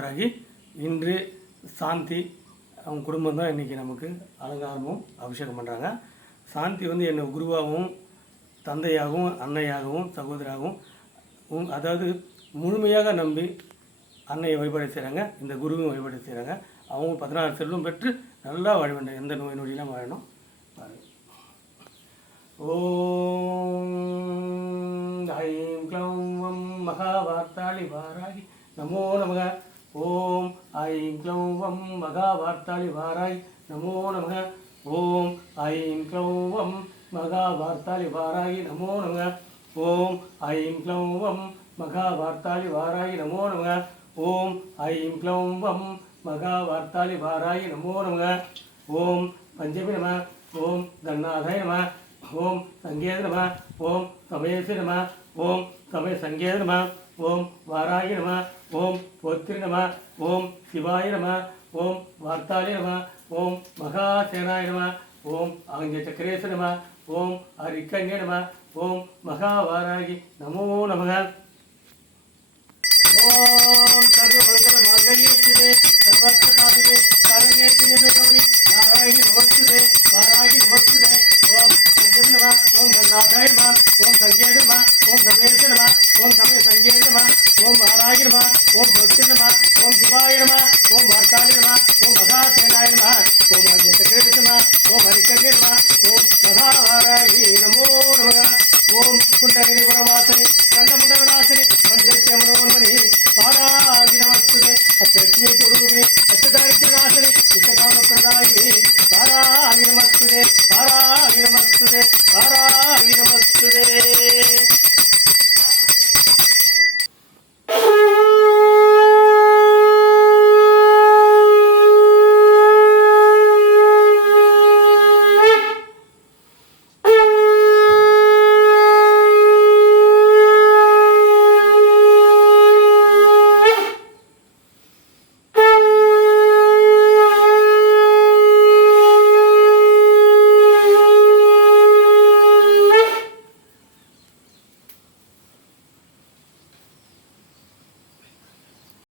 வராகி. இன்று சாந்தி அவங்க குடும்பம் தான் இன்றைக்கி நமக்கு அலங்காரமும் அபிஷேகம் பண்ணுறாங்க. சாந்தி என்னை குருவாகவும் தந்தையாகவும் அன்னையாகவும் சகோதராகவும் அதாவது முழுமையாக நம்பி அன்னையை வழிபாடு செய்கிறாங்க. இந்த குருவும் வழிபாடு செய்கிறாங்க. அவங்க 16 செல்வம் பெற்று நல்லா வாழ வேண்டும், எந்த நோய் நொடியெல்லாம் வாழணும். ஓம் ஐம் க்ளௌம் வம் மகாவார்த்தாளி வாராகி நமோ நமக. ஓம் ஐம் க்ளௌம் வம் மகாவார்த்தாளி வாராகி நமோ நமக. ஓம் ஐம் க்ளௌம் வம் மகாவார்த்தாளி வாராகி நமோ நமக. ஓம் ஐம் க்ளௌம் வம் மகாவார்த்தாளி வாராகி நமோ நமக. ஓம் ஐம் க்ளௌம் வம் மகாவார்த்தாளி வாராகி நமோ நமக. ஓம் பஞ்சமி நம. ஓம் கண்ணாதாய நம. ஓம் சங்கேத நம. ஓம் சமயசி நம. ஓம் சமய சங்கேத நம. ஓம் வாராகி நம. ஓம் போத்திரி நம. ஓம் சிவாய நம. ஓம் வார்த்தாளி நம. ஓம் மகாசேனாய நம. ஓம் ஆஞ்ச சக்கரேச நம. ஓம் ஹரிக்கன்ய நம. ஓம் மகாவாராகி நமோ நமக. ஓம்